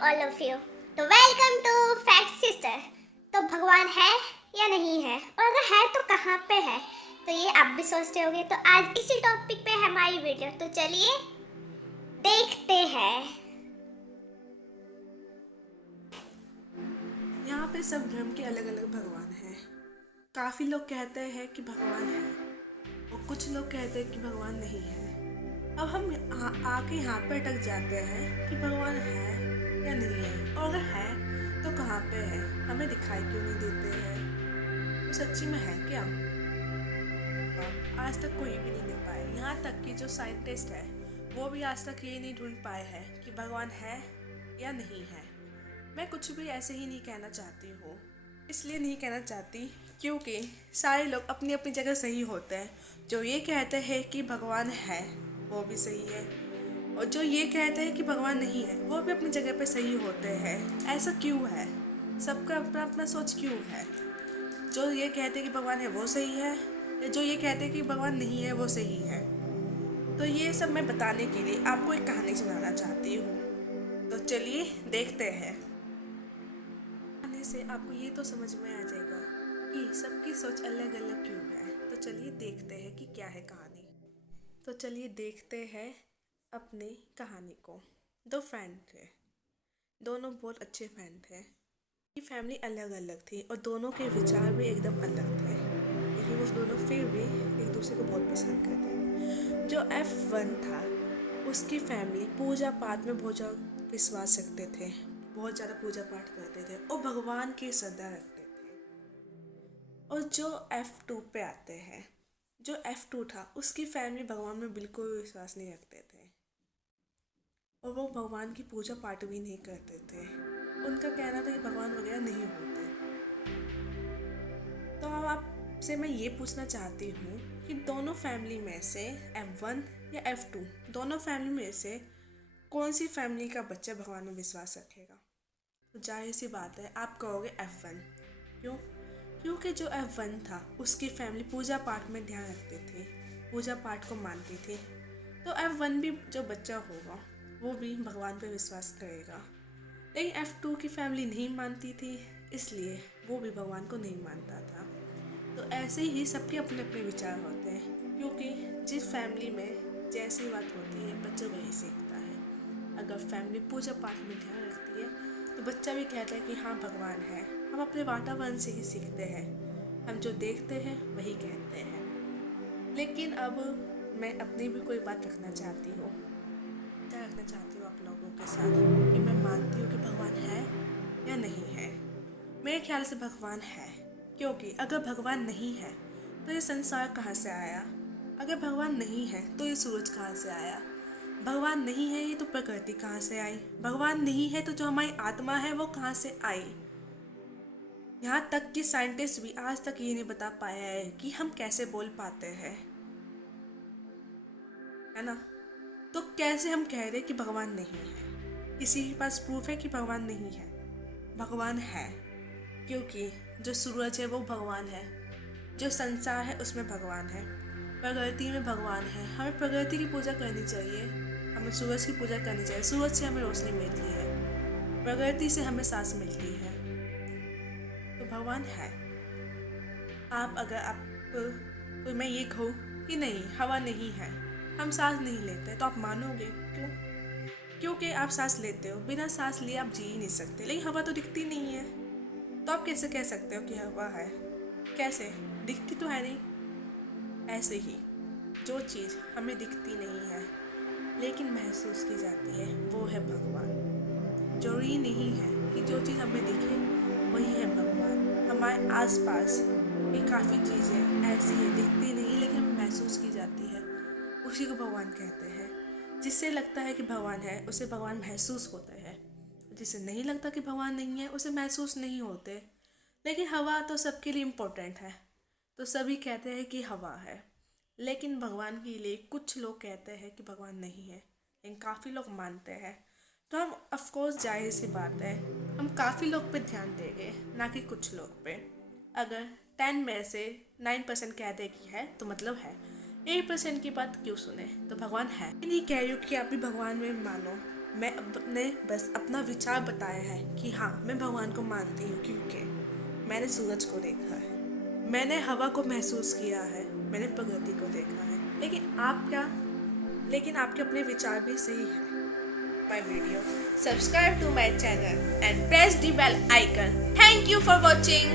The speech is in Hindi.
All of you. तो वेलकम टू फैक्ट सिस्टर। तो भगवान है या नहीं है, और अगर है तो कहाँ पे है? तो ये आप भी सोचते होंगे। तो आज इसी टॉपिक पे है हमारी वीडियो, तो चलिए देखते हैं। यहाँ पे सब धर्म के अलग अलग भगवान हैं। काफ़ी लोग कहते हैं कि भगवान है और कुछ लोग कहते हैं कि भगवान नहीं है। अब हम आके यहाँ पे अटक जाते हैं कि भगवान है या नहीं है, और अगर है तो कहाँ पे है, हमें दिखाई क्यों नहीं देते हैं, वो सच्ची में है क्या? आज तक कोई भी नहीं देख पाए। यहाँ तक कि जो साइंटिस्ट है वो भी आज तक ये नहीं ढूंढ पाए हैं कि भगवान है या नहीं है। मैं कुछ भी ऐसे ही नहीं कहना चाहती हूँ, इसलिए नहीं कहना चाहती क्योंकि सारे लोग अपनी अपनी जगह सही होते हैं। जो ये कहते हैं कि भगवान है वो भी सही है, और जो ये कहते हैं कि भगवान नहीं है वो भी अपनी जगह पे सही होते हैं। ऐसा क्यों है? सबका अपना अपना सोच क्यों है? जो ये कहते हैं कि भगवान है वो सही है, या जो ये कहते हैं कि भगवान नहीं है वो सही है? तो ये सब मैं बताने के लिए आपको एक कहानी सुनाना चाहती हूँ। तो चलिए देखते हैं। कहानी से आपको ये तो समझ में आ जाएगा कि सबकी सोच अलग अलग क्यों है। तो चलिए देखते हैं कि क्या है कहानी। तो चलिए देखते हैं अपनी कहानी को। दो फ्रेंड थे, दोनों बहुत अच्छे फ्रेंड थे। ये फैमिली अलग अलग थी और दोनों के विचार भी एकदम अलग थे, लेकिन वो दोनों फिर भी एक दूसरे को बहुत पसंद करते थे। जो F1 था उसकी फैमिली पूजा पाठ में बहुत ज़्यादा विश्वास रखते थे, बहुत ज़्यादा पूजा पाठ करते थे और भगवान की श्रद्धा रखते थे। और जो F2 पे आते हैं, जो F2 था उसकी फैमिली भगवान में बिल्कुल विश्वास नहीं रखते थे और वो भगवान की पूजा पाठ भी नहीं करते थे। उनका कहना था कि भगवान वगैरह नहीं होते। तो अब आपसे मैं ये पूछना चाहती हूँ कि दोनों फैमिली में से F1 या F2, दोनों फैमिली में से कौन सी फैमिली का बच्चा भगवान में विश्वास रखेगा? तो जाहिर सी बात है आप कहोगे F1। क्यों? क्योंकि जो F1 था उसकी फैमिली पूजा पाठ में ध्यान रखती थी, पूजा पाठ को मानती थी। तो F1 भी जो बच्चा होगा वो भी भगवान पे विश्वास करेगा। लेकिन F2 की फैमिली नहीं मानती थी, इसलिए वो भी भगवान को नहीं मानता था। तो ऐसे ही सबके अपने अपने विचार होते हैं, क्योंकि जिस फैमिली में जैसी बात होती है बच्चा वही सीखता है। अगर फैमिली पूजा पाठ में ध्यान रखती है तो बच्चा भी कहता है कि हाँ भगवान है। हम अपने वातावरण से ही सीखते हैं, हम जो देखते हैं वही कहते हैं। लेकिन अब मैं अपनी भी कोई बात रखना चाहती हूँ, क्या रखना चाहती हूँ आप लोगों के साथ, कि मैं मानती हूँ कि भगवान है या नहीं है। मेरे ख्याल से भगवान है, क्योंकि अगर भगवान नहीं है तो ये संसार कहाँ से आया? अगर भगवान नहीं है तो ये सूरज कहाँ से आया? भगवान नहीं है ये तो प्रकृति कहाँ से आई? भगवान नहीं है तो जो हमारी आत्मा है वो कहाँ से आई? यहाँ तक कि साइंटिस्ट भी आज तक ये नहीं बता पाया है कि हम कैसे बोल पाते हैं, है ना? तो कैसे हम कह रहे कि भगवान नहीं है? किसी के पास प्रूफ है कि भगवान नहीं है? भगवान है, क्योंकि जो सूरज है वो भगवान है, जो संसार है उसमें भगवान है, प्रकृति में भगवान है। हमें प्रकृति की पूजा करनी चाहिए, हमें सूरज की पूजा करनी चाहिए। सूरज से हमें रोशनी मिलती है, प्रकृति से हमें सांस मिलती है। तो भगवान है। अगर मैं ये कहूँ कि नहीं हवा नहीं है, हम सांस नहीं लेते, तो आप मानोगे? क्यों? क्योंकि आप सांस लेते हो, बिना सांस लिए आप जी ही नहीं सकते। लेकिन हवा तो दिखती नहीं है, तो आप कैसे कह सकते हो कि हवा है? कैसे? दिखती तो है नहीं। ऐसे ही जो चीज़ हमें दिखती नहीं है लेकिन महसूस की जाती है वो है भगवान। जरूरी नहीं है कि जो चीज़ हमें दिखे वही है भगवान। हमारे आसपास भी काफ़ी चीज़ें ऐसी है, दिखती नहीं लेकिन महसूस की जाती है, उसी को भगवान कहते हैं। जिससे लगता है कि भगवान है उसे भगवान महसूस होते हैं, जिसे नहीं लगता कि भगवान नहीं है उसे महसूस नहीं होते। लेकिन हवा तो सबके लिए इम्पोर्टेंट है, तो सभी कहते हैं कि हवा है। लेकिन भगवान के लिए कुछ लोग कहते हैं कि भगवान नहीं है, लेकिन काफ़ी लोग मानते हैं। तो हम ऑफकोर्स जाहिर सी बात है हम काफ़ी लोग पे ध्यान देंगे, ना कि कुछ लोग पे। अगर 10 में से 9% कहते कि है तो मतलब है। 8% की बात क्यों सुने? तो भगवान है। नहीं कह रही हूँ कि आप भी भगवान में मानो, मैं अपने बस अपना विचार बताया है कि हाँ मैं भगवान को मानती हूँ, क्योंकि मैंने सूरज को देखा है, मैंने हवा को महसूस किया है, मैंने प्रकृति को देखा है। लेकिन आपके अपने विचार भी सही हैं। My video. Subscribe to my channel and press the bell icon. Thank you for watching.